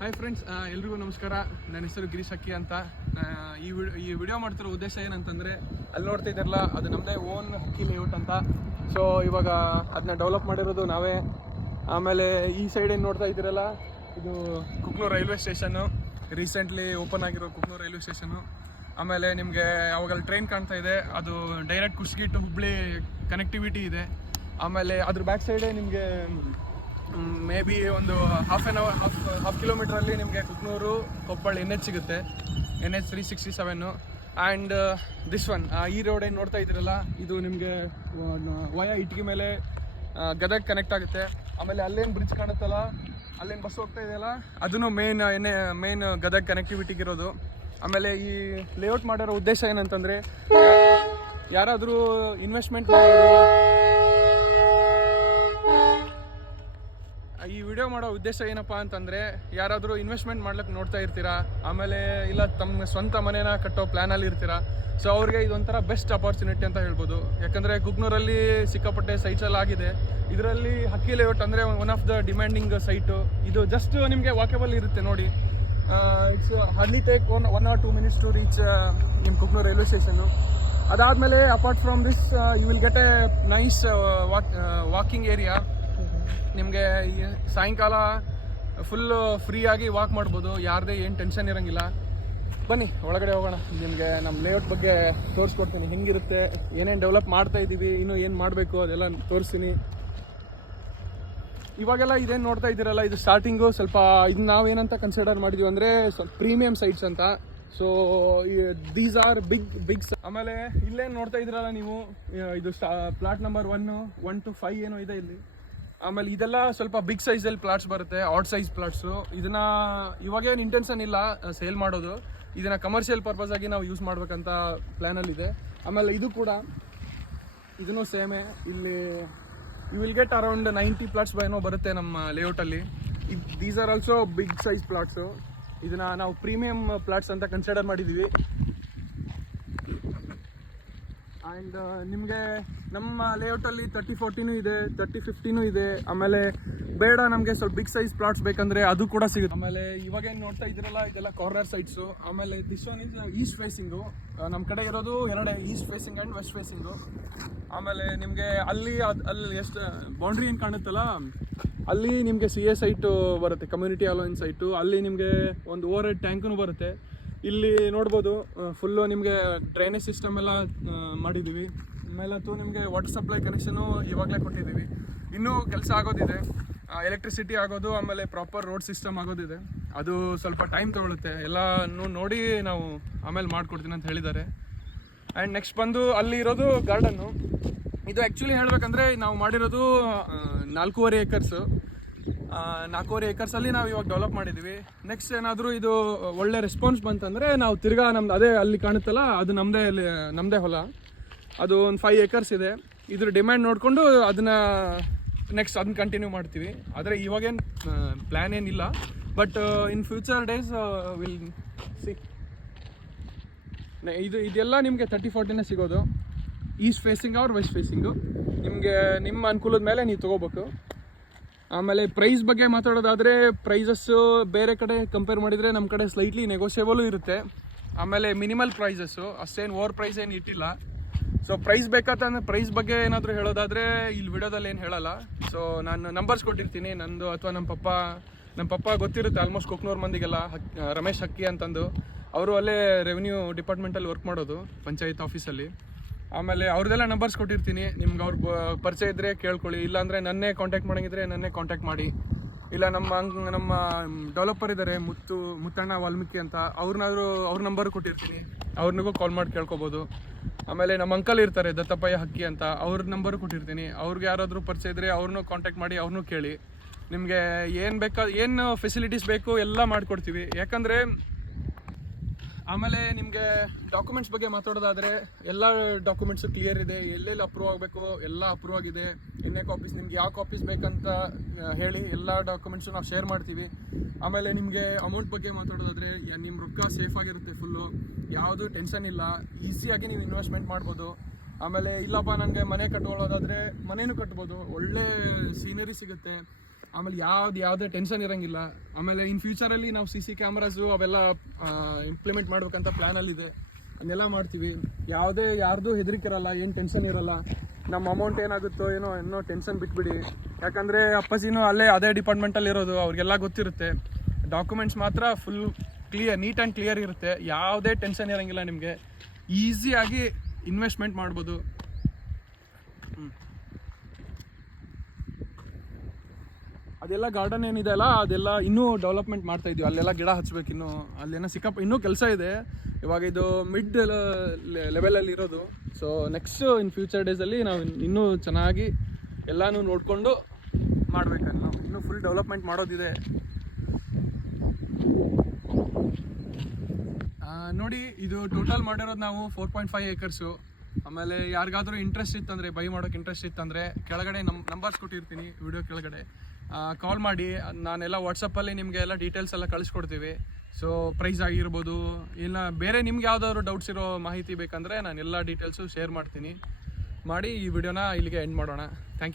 Hi friends, ಎಲ್ರಿಗೂ ನಮಸ್ಕಾರ. ನನ್ನ ಹೆಸರು ಗಿರೀಶ್ ಅಕ್ಕಿ ಅಂತ. ಈ ವಿಡಿಯೋ ಮಾಡ್ತಿರೋ ಉದ್ದೇಶ ಏನಂತಂದರೆ, ಅಲ್ಲಿ ನೋಡ್ತಾ ಇದ್ದಾರಲ್ಲ, ಅದು ನಮ್ಮದೇ ಓನ್ ಹಕ್ಕಿ ಲೇಔಟ್ ಅಂತ. ಸೊ ಇವಾಗ ಅದನ್ನ ಡೆವಲಪ್ ಮಾಡಿರೋದು ನಾವೇ. ಆಮೇಲೆ ಈ ಸೈಡ್ ಏನು ನೋಡ್ತಾ ಇದ್ದೀರಲ್ಲ, ಇದು Kuknur railway station, recently open ಆಗಿರೋ ಕುಕ್ನೂರು ರೈಲ್ವೆ ಸ್ಟೇಷನ್ನು. ಆಮೇಲೆ ನಿಮಗೆ ಅವಾಗಲ್ಲಿ ಟ್ರೈನ್ ಕಾಣ್ತಾ ಇದೆ, ಅದು direct Kushtagi to Hubli connectivity ಇದೆ. ಆಮೇಲೆ ಅದ್ರ ಬ್ಯಾಕ್ ಸೈಡೇ ನಿಮಗೆ ಮೇ ಬಿ ಒಂದು ಹಾಫ್ ಕಿಲೋಮೀಟ್ರಲ್ಲಿ ನಿಮಗೆ ಕುಕ್ನೂರು ಕೊಪ್ಪಳ NH ಸಿಗುತ್ತೆ, NH 367. ಆ್ಯಂಡ್ ದಿಸ್ ಒನ್, ಈ ರೋಡ್ ಏನು ನೋಡ್ತಾ ಇದ್ದೀರಲ್ಲ, ಇದು ನಿಮಗೆ ವಯ ಇಟ್ಗಿ ಮೇಲೆ ಗದಗ ಕನೆಕ್ಟ್ ಆಗುತ್ತೆ. ಆಮೇಲೆ ಅಲ್ಲೇನು ಬ್ರಿಡ್ಜ್ ಕಾಣುತ್ತಲ್ಲ, ಅಲ್ಲೇನು ಬಸ್ ಹೋಗ್ತಾ ಇದೆಯಲ್ಲ, ಅದನ್ನು ಮೇನ್ ಗದಗ ಕನೆಕ್ಟಿವಿಟಿಗೆ ಇರೋದು. ಆಮೇಲೆ ಈ ಲೇಔಟ್ ಮಾಡಿರೋ ಉದ್ದೇಶ ಏನಂತಂದರೆ, ಯಾರಾದರೂ ಇನ್ವೆಸ್ಟ್ಮೆಂಟ್ ಈ ವಿಡಿಯೋ ಮಾಡೋ ಉದ್ದೇಶ ಏನಪ್ಪ ಅಂತಂದರೆ, ಯಾರಾದರೂ ಇನ್ವೆಸ್ಟ್ಮೆಂಟ್ ಮಾಡ್ಲಿಕ್ಕೆ ನೋಡ್ತಾ ಇರ್ತೀರಾ, ಆಮೇಲೆ ಇಲ್ಲ ತಮ್ಮ ಸ್ವಂತ ಮನೇನ ಕಟ್ಟೋ ಪ್ಲ್ಯಾನಲ್ಲಿ ಇರ್ತೀರಾ. ಸೊ ಅವ್ರಿಗೆ ಇದೊಂಥರ ಬೆಸ್ಟ್ ಅಪಾರ್ಚುನಿಟಿ ಅಂತ ಹೇಳ್ಬೋದು. ಯಾಕಂದರೆ ಕುಕ್ನೂರಲ್ಲಿ ಸಿಕ್ಕಾಪಟ್ಟೆ ಸೈಟ್ಸ್ ಎಲ್ಲ ಆಗಿದೆ. ಇದರಲ್ಲಿ ಹಕ್ಕಿ ಲೇಔಟ್ ಅಂದರೆ one of the demanding site. ಇದು ಜಸ್ಟ್ ನಿಮಗೆ ವಾಕೇಬಲ್ ಇರುತ್ತೆ ನೋಡಿ. ಇಟ್ಸ್ ಹರ್ಲಿ take 1 or 2 minutes to reach ನಿಮ್ಮ ಕುಕ್ನೂರು ರೈಲ್ವೆ ಸ್ಟೇಷನ್ನು. ಅದಾದಮೇಲೆ apart from this you will get a nice walking area. ನಿಮಗೆ ಸಾಯಂಕಾಲ ಫುಲ್ಲು ಫ್ರೀಯಾಗಿ ವಾಕ್ ಮಾಡ್ಬೋದು, ಯಾರದೇ ಏನು ಟೆನ್ಷನ್ ಇರೋಂಗಿಲ್ಲ. ಬನ್ನಿ ಒಳಗಡೆ ಹೋಗೋಣ, ನಿಮಗೆ ನಮ್ಮ ಲೇಔಟ್ ಬಗ್ಗೆ ತೋರಿಸ್ಕೊಡ್ತೀನಿ, ಹೆಂಗಿರುತ್ತೆ, ಏನೇನು ಡೆವಲಪ್ ಮಾಡ್ತಾ ಇದ್ದೀವಿ, ಇನ್ನೂ ಏನು ಮಾಡಬೇಕು ಅದೆಲ್ಲ ತೋರಿಸ್ತೀನಿ. ಇವಾಗೆಲ್ಲ ಇದೇನು ನೋಡ್ತಾ ಇದ್ದೀರಲ್ಲ, ಇದು ಸ್ಟಾರ್ಟಿಂಗು ಸ್ವಲ್ಪ ಇದು ನಾವೇನಂತ ಕನ್ಸಿಡರ್ ಮಾಡಿದ್ವಿ ಅಂದರೆ ಸ್ವಲ್ಪ ಪ್ರೀಮಿಯಂ ಸೈಟ್ಸ್ ಅಂತ. So these are big. ಆಮೇಲೆ ಇಲ್ಲೇನು ನೋಡ್ತಾ ಇದ್ದೀರಲ್ಲ ನೀವು, ಇದು ಪ್ಲಾಟ್ ನಂಬರ್ 1 to 5 ಏನೋ ಇದೆ ಇಲ್ಲಿ. ಆಮೇಲೆ ಇದೆಲ್ಲ ಸ್ವಲ್ಪ ಬಿಗ್ ಸೈಜಲ್ಲಿ ಪ್ಲಾಟ್ಸ್ ಬರುತ್ತೆ, ಆಡ್ ಸೈಜ್ ಪ್ಲಾಟ್ಸು. ಇದನ್ನು ಇವಾಗೇನು ಇಂಟೆನ್ಷನ್ ಇಲ್ಲ ಸೇಲ್ ಮಾಡೋದು, ಇದನ್ನು ಕಮರ್ಷಿಯಲ್ ಪರ್ಪಸ್ ಆಗಿ ನಾವು ಯೂಸ್ ಮಾಡ್ಬೇಕಂತ ಪ್ಲ್ಯಾನಲ್ಲಿದೆ. ಆಮೇಲೆ ಇದು ಕೂಡ ಇದನ್ನು ಸೇಮೇ. ಇಲ್ಲಿ you will get around 90 plots ಏನೋ ಬರುತ್ತೆ ನಮ್ಮ ಲೇಔಟಲ್ಲಿ. These are also big size plots. ಇದನ್ನು ನಾವು ಪ್ರೀಮಿಯಂ ಪ್ಲಾಟ್ಸ್ ಅಂತ ಕನ್ಸಿಡರ್ ಮಾಡಿದ್ದೀವಿ. ಆ್ಯಂಡ್ ನಿಮಗೆ ನಮ್ಮ ಲೇಔಟಲ್ಲಿ 30-40 ಇದೆ, 30-50 ಇದೆ. ಆಮೇಲೆ ಬೇಡ ನಮಗೆ ಸ್ವಲ್ಪ ಬಿಗ್ ಸೈಜ್ ಪ್ಲಾಟ್ಸ್ ಬೇಕಂದರೆ ಅದು ಕೂಡ ಸಿಗುತ್ತೆ. ಆಮೇಲೆ ಇವಾಗೇನು ನೋಡ್ತಾ ಇದ್ದೀರಲ್ಲ, ಇದೆಲ್ಲ ಕಾರ್ನರ್ ಸೈಟ್ಸು. ಆಮೇಲೆ this one is east facing. ನಮ್ಮ ಕಡೆ ಇರೋದು ಎರಡೇ, east facing and west facing. ಆಮೇಲೆ ನಿಮಗೆ ಅಲ್ಲಿ ಎಷ್ಟು ಬೌಂಡ್ರಿ ಏನು ಕಾಣುತ್ತಲ್ಲ, ಅಲ್ಲಿ ನಿಮಗೆ CA ಸೈಟು ಬರುತ್ತೆ, ಕಮ್ಯುನಿಟಿ ಅಲೋಯನ್ಸ್ ಸೈಟು. ಅಲ್ಲಿ ನಿಮಗೆ ಒಂದು ಓವರ್ ಹೆಡ್ ಟ್ಯಾಂಕೂ ಬರುತ್ತೆ. ಇಲ್ಲಿ ನೋಡ್ಬೋದು ಫುಲ್ಲು ನಿಮಗೆ ಡ್ರೈನೇಜ್ ಸಿಸ್ಟಮ್ ಎಲ್ಲ ಮಾಡಿದ್ದೀವಿ. ಆಮೇಲಂತೂ ನಿಮಗೆ ವಾಟರ್ ಸಪ್ಲೈ ಕನೆಕ್ಷನು ಇವಾಗಲೇ ಕೊಟ್ಟಿದ್ದೀವಿ. ಇನ್ನೂ ಕೆಲಸ ಆಗೋದಿದೆ, ಎಲೆಕ್ಟ್ರಿಸಿಟಿ ಆಗೋದು, ಆಮೇಲೆ ಪ್ರಾಪರ್ ರೋಡ್ ಸಿಸ್ಟಮ್ ಆಗೋದಿದೆ. ಅದು ಸ್ವಲ್ಪ ಟೈಮ್ ತೊಗೊಳುತ್ತೆ, ಎಲ್ಲನೂ ನೋಡಿ ನಾವು ಆಮೇಲೆ ಮಾಡಿಕೊಡ್ತೀನಿ ಅಂತ ಹೇಳಿದ್ದಾರೆ. ಆ್ಯಂಡ್ ನೆಕ್ಸ್ಟ್ ಬಂದು ಅಲ್ಲಿ ಇರೋದು ಗಾರ್ಡನ್ನು. ಇದು ಆ್ಯಕ್ಚುಲಿ ಹೇಳಬೇಕಂದ್ರೆ ನಾವು ಮಾಡಿರೋದು 4.5 ಏಕರ್ಸು. 4.5 ಏಕರ್ಸಲ್ಲಿ ನಾವು ಇವಾಗ ಡೆವಲಪ್ ಮಾಡಿದ್ದೀವಿ. ನೆಕ್ಸ್ಟ್ ಏನಾದರೂ ಇದು ಒಳ್ಳೆ ರೆಸ್ಪಾನ್ಸ್ ಬಂತಂದರೆ ನಾವು ತಿರ್ಗಾ ನಮ್ದು ಅದೇ ಅಲ್ಲಿ ಕಾಣುತ್ತಲ್ಲ, ಅದು ನಮ್ಮದೇ ಹೊಲ. ಅದು ಒಂದು 5 ಏಕರ್ಸ್ ಇದೆ. ಇದ್ರ ಡಿಮ್ಯಾಂಡ್ ನೋಡಿಕೊಂಡು ಅದನ್ನ ಕಂಟಿನ್ಯೂ ಮಾಡ್ತೀವಿ. ಆದರೆ ಇವಾಗೇನು ಪ್ಲ್ಯಾನ್ ಏನಿಲ್ಲ, but in future days will see. ಇದೆಲ್ಲ ನಿಮಗೆ 30-40 ಸಿಗೋದು. ಈಸ್ಟ್ ಫೇಸಿಂಗ್ ಅವ್ರ ವೆಸ್ಟ್ ಫೇಸಿಂಗು ನಿಮಗೆ ನಿಮ್ಮ ಅನುಕೂಲದ ಮೇಲೆ ನೀವು ತೊಗೋಬೇಕು. ಆಮೇಲೆ ಪ್ರೈಸ್ ಬಗ್ಗೆ ಮಾತಾಡೋದಾದರೆ, ಪ್ರೈಸಸ್ಸು ಬೇರೆ ಕಡೆ ಕಂಪೇರ್ ಮಾಡಿದರೆ ನಮ್ಮ ಕಡೆ ಸ್ಲೈಟ್ಲಿ ನೆಗೋಷಿಯಬಲು ಇರುತ್ತೆ. ಆಮೇಲೆ ಮಿನಿಮಲ್ ಪ್ರೈಸಸ್ಸು, ಅಷ್ಟೇನು ಓವರ್ ಪ್ರೈಸ್ ಏನು ಇಟ್ಟಿಲ್ಲ. ಸೊ ಪ್ರೈಸ್ ಬೇಕಾತಂದ್ರೆ ಪ್ರೈಸ್ ಬಗ್ಗೆ ಏನಾದರೂ ಹೇಳೋದಾದರೆ ಇಲ್ಲಿ ವಿಡಿಯೋದಲ್ಲಿ ಏನು ಹೇಳಲ್ಲ. ಸೊ ನಾನು ನಂಬರ್ಸ್ ಕೊಟ್ಟಿರ್ತೀನಿ ನಂದು, ಅಥವಾ ನಮ್ಮ ಪಪ್ಪ ಗೊತ್ತಿರುತ್ತೆ ಆಲ್ಮೋಸ್ಟ್ ಕುಕ್ನೂರು ಮಂದಿಗೆಲ್ಲ, ರಮೇಶ್ ಹಕ್ಕಿ ಅಂತಂದು. ಅವರು ಅಲ್ಲೇ ರೆವಿನ್ಯೂ ಡಿಪಾರ್ಟ್ಮೆಂಟಲ್ಲಿ ವರ್ಕ್ ಮಾಡೋದು, ಪಂಚಾಯತ್ ಆಫೀಸಲ್ಲಿ. ಆಮೇಲೆ ಅವ್ರದ್ದೆಲ್ಲ ನಂಬರ್ಸ್ ಕೊಟ್ಟಿರ್ತೀನಿ, ನಿಮ್ಗೆ ಅವ್ರ ಪರಿಚಯ ಇದ್ದರೆ ಕೇಳ್ಕೊಳ್ಳಿ, ಇಲ್ಲಾಂದರೆ ನನ್ನೇ ಕಾಂಟ್ಯಾಕ್ಟ್ ಮಾಡೋಂಗಿದ್ರೆ ನನ್ನೇ ಕಾಂಟ್ಯಾಕ್ಟ್ ಮಾಡಿ. ಇಲ್ಲ ನಮ್ಮ ಡೆವಲಪರ್ ಇದ್ದಾರೆ, ಮುತ್ತಣ್ಣ ವಾಲ್ಮೀಕಿ ಅಂತ, ಅವ್ರ ನಂಬರ್ ಕೊಟ್ಟಿರ್ತೀನಿ, ಅವ್ರನಿಗೂ ಕಾಲ್ ಮಾಡಿ ಕೇಳ್ಕೊಬೋದು. ಆಮೇಲೆ ನಮ್ಮ ಅಂಕಲ್ ಇರ್ತಾರೆ ದತ್ತಪ್ಪಯ್ಯ ಹಕ್ಕಿ ಅಂತ, ಅವ್ರ ನಂಬರು ಕೊಟ್ಟಿರ್ತೀನಿ. ಅವ್ರಿಗೆ ಯಾರಾದರೂ ಪರಿಚಯ ಇದ್ದರೆ ಅವ್ರನ್ನೂ ಕಾಂಟ್ಯಾಕ್ಟ್ ಮಾಡಿ, ಅವ್ರನ್ನೂ ಕೇಳಿ. ನಿಮಗೆ ಏನು ಫೆಸಿಲಿಟೀಸ್ ಬೇಕು ಎಲ್ಲ ಮಾಡಿಕೊಡ್ತೀವಿ. ಯಾಕಂದರೆ ಆಮೇಲೆ ನಿಮಗೆ ಡಾಕ್ಯುಮೆಂಟ್ಸ್ ಬಗ್ಗೆ ಮಾತಾಡೋದಾದರೆ, ಎಲ್ಲ ಡಾಕ್ಯುಮೆಂಟ್ಸು ಕ್ಲಿಯರ್ ಇದೆ, ಎಲ್ಲೆಲ್ಲಿ ಅಪ್ರೂವ್ ಆಗಬೇಕು ಎಲ್ಲ ಅಪ್ರೂವ್ ಆಗಿದೆ. ಎನ್ನೇ ಕಾಪೀಸ್ ನಿಮ್ಗೆ ಯಾವ ಕಾಪೀಸ್ ಬೇಕಂತ ಹೇಳಿ ಎಲ್ಲ ಡಾಕ್ಯುಮೆಂಟ್ಸು ನಾವು ಶೇರ್ ಮಾಡ್ತೀವಿ. ಆಮೇಲೆ ನಿಮಗೆ ಅಮೌಂಟ್ ಬಗ್ಗೆ ಮಾತಾಡೋದಾದರೆ, ನಿಮ್ಮ ರೊಕ್ಕ ಸೇಫ್ ಆಗಿರುತ್ತೆ, ಫುಲ್ಲು ಯಾವುದೂ ಟೆನ್ಷನ್ ಇಲ್ಲ, ಈಸಿಯಾಗಿ ನೀವು ಇನ್ವೆಸ್ಟ್ಮೆಂಟ್ ಮಾಡ್ಬೋದು. ಆಮೇಲೆ ಇಲ್ಲಪ್ಪ ನನಗೆ ಮನೆ ಕಟ್ಕೊಳ್ಳೋದಾದರೆ ಮನೇನೂ ಕಟ್ಬೋದು, ಒಳ್ಳೆ ಸೀನರಿ ಸಿಗುತ್ತೆ. ಆಮೇಲೆ ಯಾವುದೇ ಟೆನ್ಷನ್ ಇರೋಂಗಿಲ್ಲ. ಆಮೇಲೆ ಇನ್ ಫ್ಯೂಚರಲ್ಲಿ ನಾವು CC ಕ್ಯಾಮ್ರಾಸು ಅವೆಲ್ಲ ಇಂಪ್ಲಿಮೆಂಟ್ ಮಾಡ್ಬೇಕಂತ ಪ್ಲ್ಯಾನಲ್ಲಿದೆ. ಅದನ್ನೆಲ್ಲ ಮಾಡ್ತೀವಿ. ಯಾರ್ದು ಹೆದರಿಕೆ ಇರಲ್ಲ, ಏನು ಟೆನ್ಷನ್ ಇರಲ್ಲ. ನಮ್ಮ ಅಮೌಂಟ್ ಏನಾಗುತ್ತೋ ಏನೋ ಟೆನ್ಷನ್ ಬಿಟ್ಬಿಡಿ. ಯಾಕಂದರೆ ಅಪ್ಪಾಜಿನೂ ಅದೇ ಡಿಪಾರ್ಟ್ಮೆಂಟಲ್ಲಿ ಇರೋದು, ಅವ್ರಿಗೆಲ್ಲ ಗೊತ್ತಿರುತ್ತೆ. ಡಾಕ್ಯುಮೆಂಟ್ಸ್ ಮಾತ್ರ ಫುಲ್ ನೀಟ್ ಆ್ಯಂಡ್ ಕ್ಲಿಯರ್ ಇರುತ್ತೆ. ಯಾವುದೇ ಟೆನ್ಷನ್ ಇರೋಂಗಿಲ್ಲ. ನಿಮಗೆ ಈಸಿಯಾಗಿ ಇನ್ವೆಸ್ಟ್ಮೆಂಟ್ ಮಾಡ್ಬೋದು. ಅದೆಲ್ಲ ಗಾರ್ಡನ್ ಏನಿದೆ ಅಲ್ಲ, ಅದೆಲ್ಲ ಇನ್ನೂ ಡೆವಲಪ್ಮೆಂಟ್ ಮಾಡ್ತಾ ಇದೀವಿ. ಅಲ್ಲೆಲ್ಲ ಗಿಡ ಹಚ್ಬೇಕು. ಅಲ್ಲೇನೋ ಇನ್ನೂ ಕೆಲಸ ಇದೆ. ಇವಾಗ ಇದು ಮಿಡ್ ಲೆವೆಲಲ್ಲಿ ಇರೋದು. ಸೊ ನೆಕ್ಸ್ಟ್ ಇನ್ ಫ್ಯೂಚರ್ ಡೇಸಲ್ಲಿ ನಾವು ಇನ್ನೂ ಚೆನ್ನಾಗಿ ಎಲ್ಲನೂ ನೋಡಿಕೊಂಡು ಮಾಡ್ಬೇಕಲ್ಲ. ನಾವು ಇನ್ನೂ ಫುಲ್ ಡೆವಲಪ್ಮೆಂಟ್ ಮಾಡೋದಿದೆ. ನೋಡಿ, ಇದು ಟೋಟಲ್ ಮಾಡಿರೋದು ನಾವು 4.5 ಏಕರ್ಸು. ಆಮೇಲೆ ಯಾರಿಗಾದ್ರೂ ಇಂಟ್ರೆಸ್ಟ್ ಇತ್ತಂದರೆ, ಬೈ ಮಾಡೋಕ್ಕೆ ಇಂಟ್ರೆಸ್ಟ್ ಇತ್ತಂದರೆ ಕೆಳಗಡೆ ನಂಬರ್ಸ್ ಕೊಟ್ಟಿರ್ತೀನಿ ವಿಡಿಯೋ ಕೆಳಗಡೆ. ಕಾಲ್ ಮಾಡಿ. ನಾನೆಲ್ಲ ವಾಟ್ಸಪ್ಪಲ್ಲಿ ನಿಮಗೆ ಎಲ್ಲ ಡೀಟೇಲ್ಸ್ ಎಲ್ಲ ಕಳಿಸ್ಕೊಡ್ತೀವಿ. ಸೊ ಪ್ರೈಸ್ ಆಗಿರ್ಬೋದು, ಇಲ್ಲ ಬೇರೆ ನಿಮ್ಗೆ ಯಾವುದಾದ್ರು ಡೌಟ್ಸ್ ಇರೋ ಮಾಹಿತಿ ಬೇಕಂದರೆ ನಾನು ಎಲ್ಲ ಡೀಟೇಲ್ಸು ಶೇರ್ ಮಾಡ್ತೀನಿ. ಈ ವಿಡಿಯೋನ ಇಲ್ಲಿಗೆ ಎಂಡ್ ಮಾಡೋಣ. Thank you.